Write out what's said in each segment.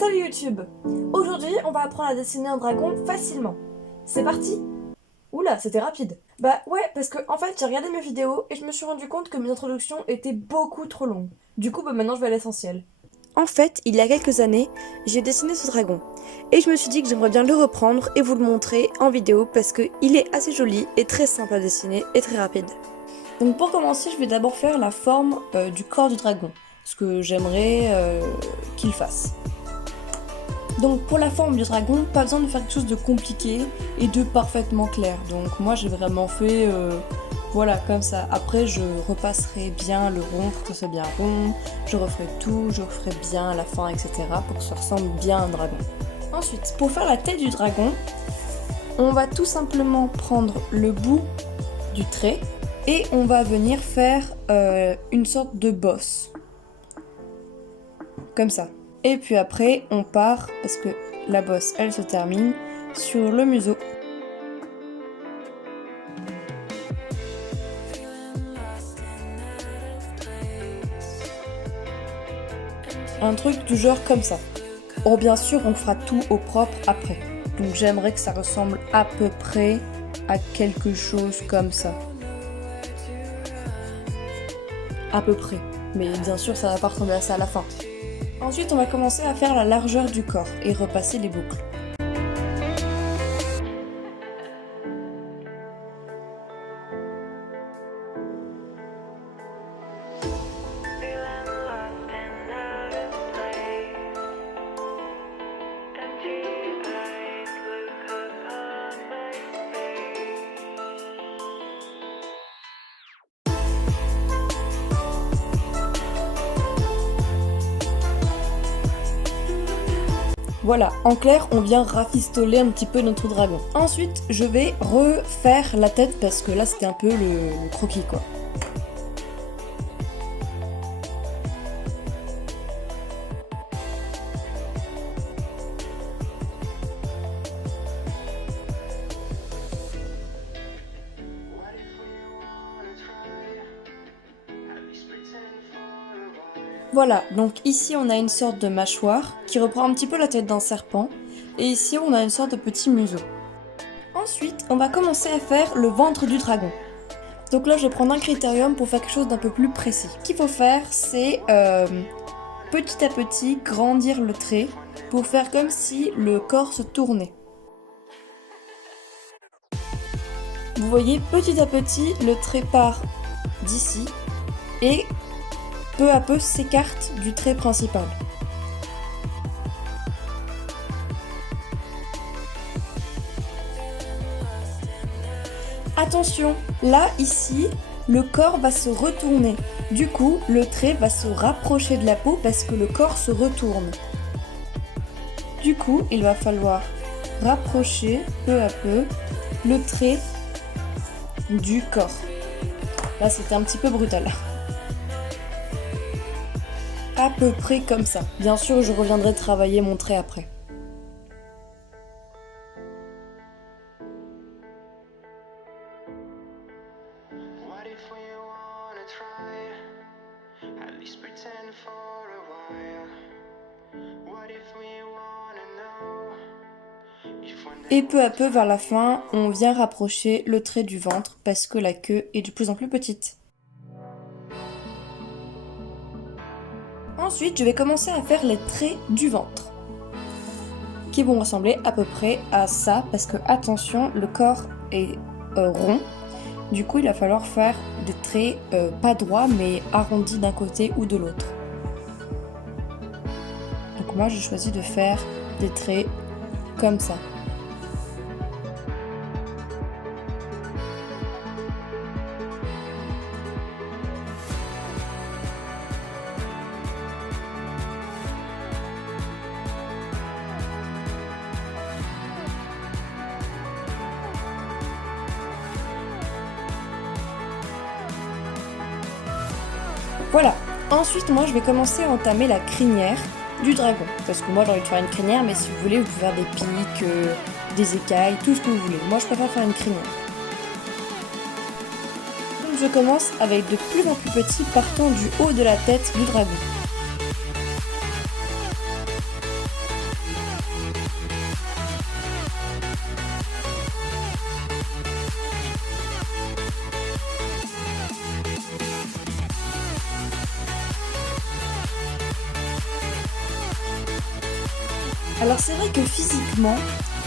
Salut YouTube! Aujourd'hui, on va apprendre à dessiner un dragon facilement. C'est parti! Oula, c'était rapide. Bah ouais, parce que en fait, j'ai regardé mes vidéos et je me suis rendu compte que mes introductions étaient beaucoup trop longues. Du coup, maintenant je vais à l'essentiel. En fait, il y a quelques années, j'ai dessiné ce dragon. Et je me suis dit que j'aimerais bien le reprendre et vous le montrer en vidéo parce qu'il est assez joli et très simple à dessiner et très rapide. Donc pour commencer, je vais d'abord faire la forme du corps du dragon. Ce que j'aimerais qu'il fasse. Donc pour la forme du dragon, pas besoin de faire quelque chose de compliqué et de parfaitement clair. Donc moi j'ai vraiment fait voilà comme ça. Après je repasserai bien le rond pour que ce soit bien rond. Je referai tout, je referai bien la fin, etc. pour que ça ressemble bien à un dragon. Ensuite, pour faire la tête du dragon, on va tout simplement prendre le bout du trait et on va venir faire une sorte de bosse. Comme ça. Et puis après, on part, parce que la bosse, elle se termine sur le museau. Un truc du genre comme ça. Or bien sûr, on fera tout au propre après. Donc j'aimerais que ça ressemble à peu près à quelque chose comme ça. À peu près. Mais bien sûr, ça va pas ressembler à ça à la fin. Ensuite, on va commencer à faire la largeur du corps et repasser les boucles. Voilà, en clair, on vient rafistoler un petit peu notre dragon. Ensuite, je vais refaire la tête parce que là, c'était un peu le croquis, quoi. Voilà, donc ici on a une sorte de mâchoire qui reprend un petit peu la tête d'un serpent et ici on a une sorte de petit museau. Ensuite, on va commencer à faire le ventre du dragon. Donc là je vais prendre un critérium pour faire quelque chose d'un peu plus précis. Ce qu'il faut faire c'est petit à petit grandir le trait pour faire comme si le corps se tournait. Vous voyez, petit à petit le trait part d'ici et peu à peu s'écarte du trait principal. Attention, là, ici, le corps va se retourner. Du coup, le trait va se rapprocher de la peau parce que le corps se retourne. Du coup, il va falloir rapprocher peu à peu le trait du corps. Là, c'était un petit peu brutal. À peu près comme ça. Bien sûr, je reviendrai travailler mon trait après. Et peu à peu vers la fin, on vient rapprocher le trait du ventre parce que la queue est de plus en plus petite. Ensuite, je vais commencer à faire les traits du ventre, qui vont ressembler à peu près à ça, parce que attention, le corps est rond. Du coup, il va falloir faire des traits pas droits, mais arrondis d'un côté ou de l'autre. Donc moi, j'ai choisi de faire des traits comme ça. Voilà, ensuite moi je vais commencer à entamer la crinière du dragon. Parce que moi j'ai envie de faire une crinière, mais si vous voulez, vous pouvez faire des pics, des écailles, tout ce que vous voulez. Moi je préfère faire une crinière. Donc je commence avec de plus en plus petit partant du haut de la tête du dragon. Alors c'est vrai que physiquement,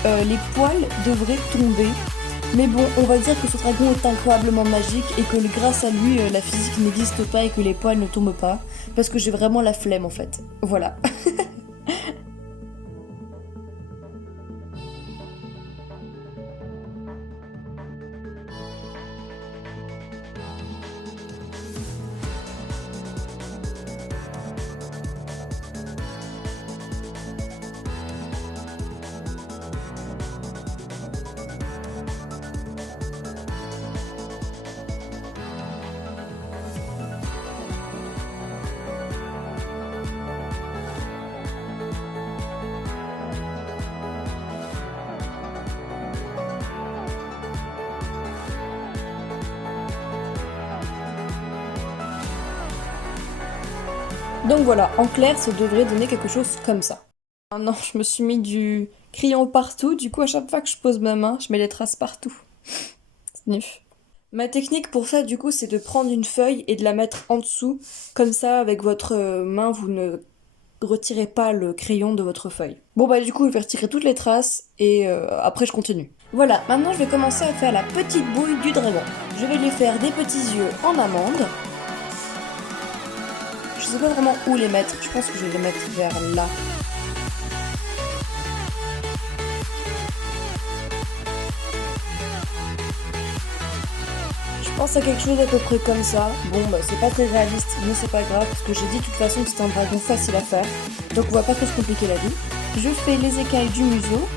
les poils devraient tomber. Mais bon, on va dire que ce dragon est incroyablement magique et que grâce à lui, la physique n'existe pas et que les poils ne tombent pas. Parce que j'ai vraiment la flemme en fait. Voilà. Donc voilà, en clair, ça devrait donner quelque chose comme ça. Ah non, je me suis mis du crayon partout, du coup à chaque fois que je pose ma main, je mets des traces partout. Sniff. Ma technique pour ça, du coup, c'est de prendre une feuille et de la mettre en dessous. Comme ça, avec votre main, vous ne retirez pas le crayon de votre feuille. Bon bah du coup, je vais retirer toutes les traces et après je continue. Voilà, maintenant je vais commencer à faire la petite bouille du dragon. Je vais lui faire des petits yeux en amande. Je sais pas vraiment où les mettre, je pense que je vais les mettre vers là. Je pense à quelque chose à peu près comme ça. Bon, bah c'est pas très réaliste, mais c'est pas grave, parce que j'ai dit de toute façon que c'était un dragon facile à faire. Donc on va pas trop se compliquer la vie. Je fais les écailles du museau.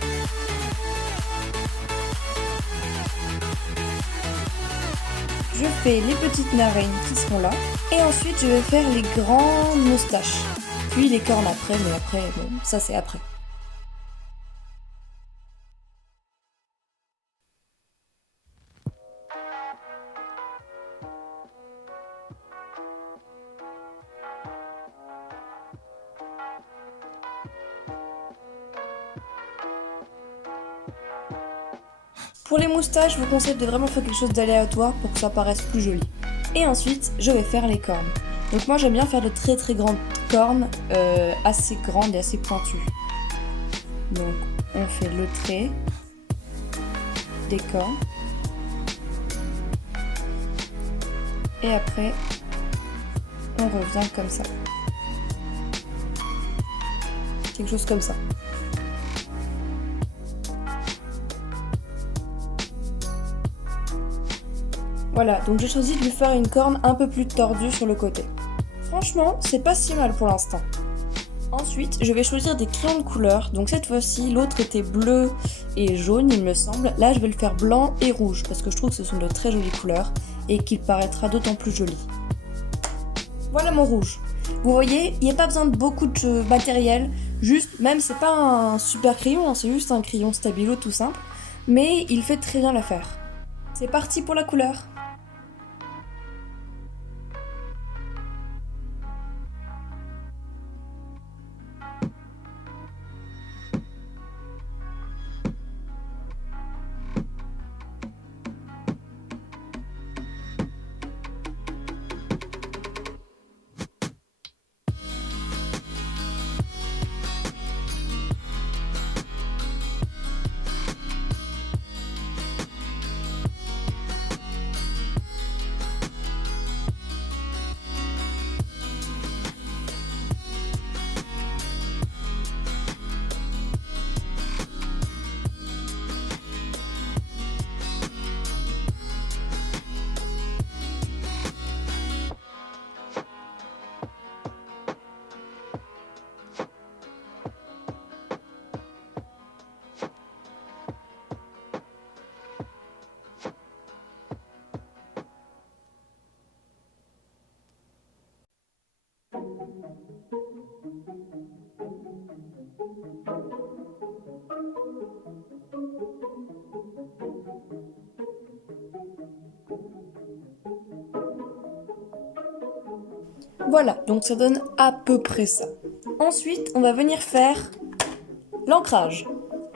Je fais les petites narines qui seront là. Et ensuite, je vais faire les grandes moustaches. Puis les cornes après, mais après, bon, ça c'est après. Pour les moustaches, je vous conseille de vraiment faire quelque chose d'aléatoire pour que ça paraisse plus joli. Et ensuite, je vais faire les cornes. Donc moi, j'aime bien faire de très très grandes cornes, assez grandes et assez pointues. Donc on fait le trait des cornes. Et après, on revient comme ça. Quelque chose comme ça. Voilà, donc j'ai choisi de lui faire une corne un peu plus tordue sur le côté. Franchement, c'est pas si mal pour l'instant. Ensuite, je vais choisir des crayons de couleur. Donc cette fois-ci, l'autre était bleu et jaune, il me semble. Là, je vais le faire blanc et rouge parce que je trouve que ce sont de très jolies couleurs et qu'il paraîtra d'autant plus joli. Voilà mon rouge. Vous voyez, il n'y a pas besoin de beaucoup de matériel. Juste, même c'est pas un super crayon, hein, c'est juste un crayon stabilo tout simple. Mais il fait très bien l'affaire. C'est parti pour la couleur. Voilà, donc ça donne à peu près ça. Ensuite, on va venir faire l'ancrage.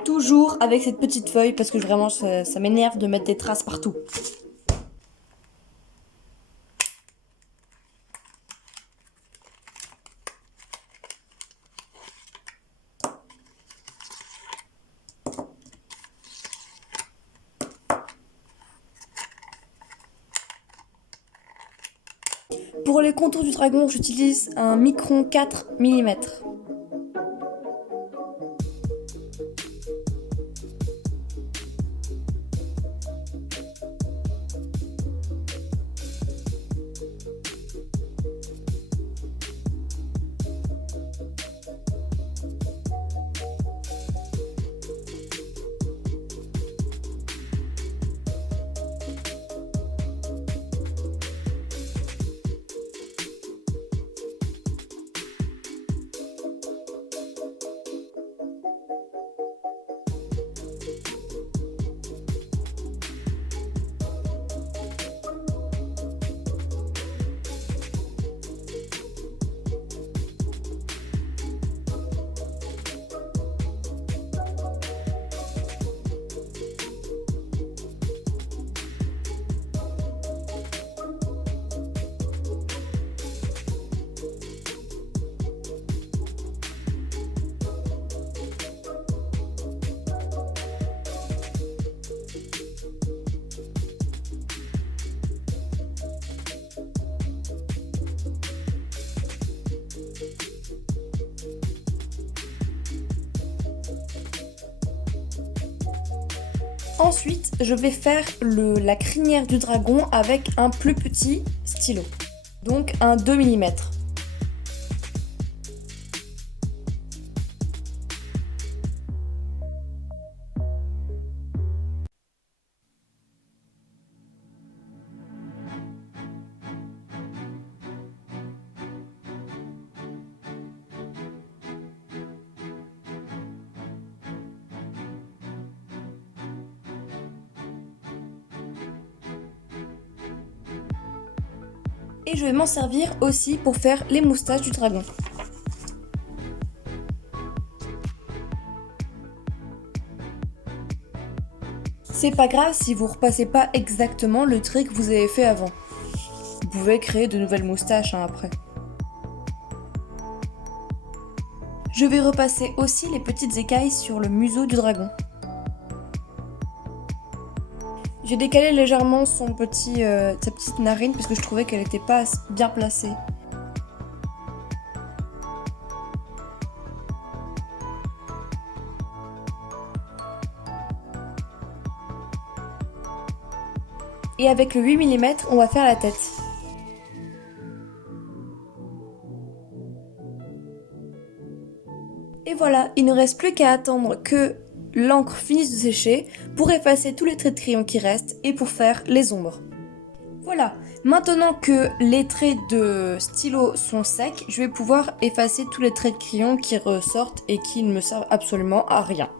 Toujours avec cette petite feuille parce que vraiment ça m'énerve de mettre des traces partout. Pour les contours du dragon, j'utilise un micron 4 mm. Ensuite, je vais faire la crinière du dragon avec un plus petit stylo, donc un 2 mm. Et je vais m'en servir aussi pour faire les moustaches du dragon. C'est pas grave si vous repassez pas exactement le trait que vous avez fait avant. Vous pouvez créer de nouvelles moustaches après. Je vais repasser aussi les petites écailles sur le museau du dragon. J'ai décalé légèrement sa petite narine parce que je trouvais qu'elle n'était pas bien placée. Et avec le 8 mm, on va faire la tête. Et voilà, il ne reste plus qu'à attendre que l'encre finisse de sécher pour effacer tous les traits de crayon qui restent et pour faire les ombres. Voilà, maintenant que les traits de stylo sont secs, je vais pouvoir effacer tous les traits de crayon qui ressortent et qui ne me servent absolument à rien.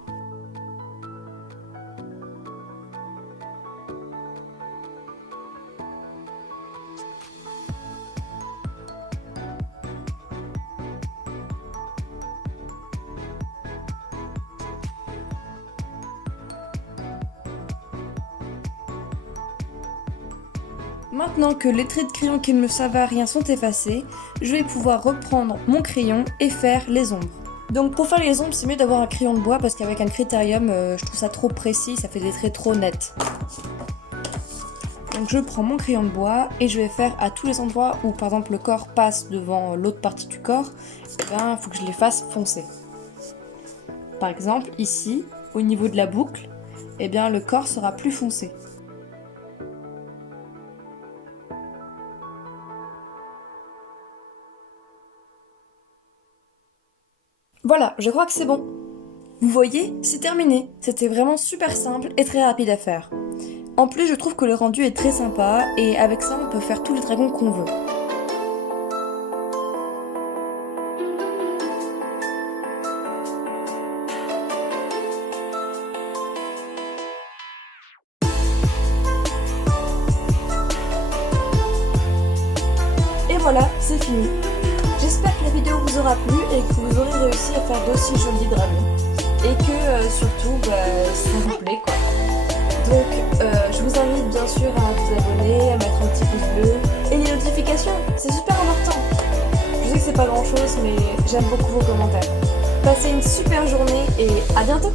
Maintenant que les traits de crayon qui ne me servent à rien sont effacés, je vais pouvoir reprendre mon crayon et faire les ombres. Donc pour faire les ombres, c'est mieux d'avoir un crayon de bois parce qu'avec un critérium, je trouve ça trop précis, ça fait des traits trop nets. Donc je prends mon crayon de bois et je vais faire à tous les endroits où par exemple le corps passe devant l'autre partie du corps, il faut que je les fasse foncer. Par exemple ici, au niveau de la boucle, le corps sera plus foncé. Voilà, je crois que c'est bon. Vous voyez, c'est terminé. C'était vraiment super simple et très rapide à faire. En plus, je trouve que le rendu est très sympa et avec ça, on peut faire tous les dragons qu'on veut. Et voilà, c'est fini. J'espère que la vidéo vous aura plu et que vous aurez réussi à faire d'aussi jolis dragons. Et que surtout, ça vous plaît quoi. Donc, je vous invite bien sûr à vous abonner, à mettre un petit pouce bleu et les notifications, c'est super important. Je sais que c'est pas grand chose, mais j'aime beaucoup vos commentaires. Passez une super journée et à bientôt!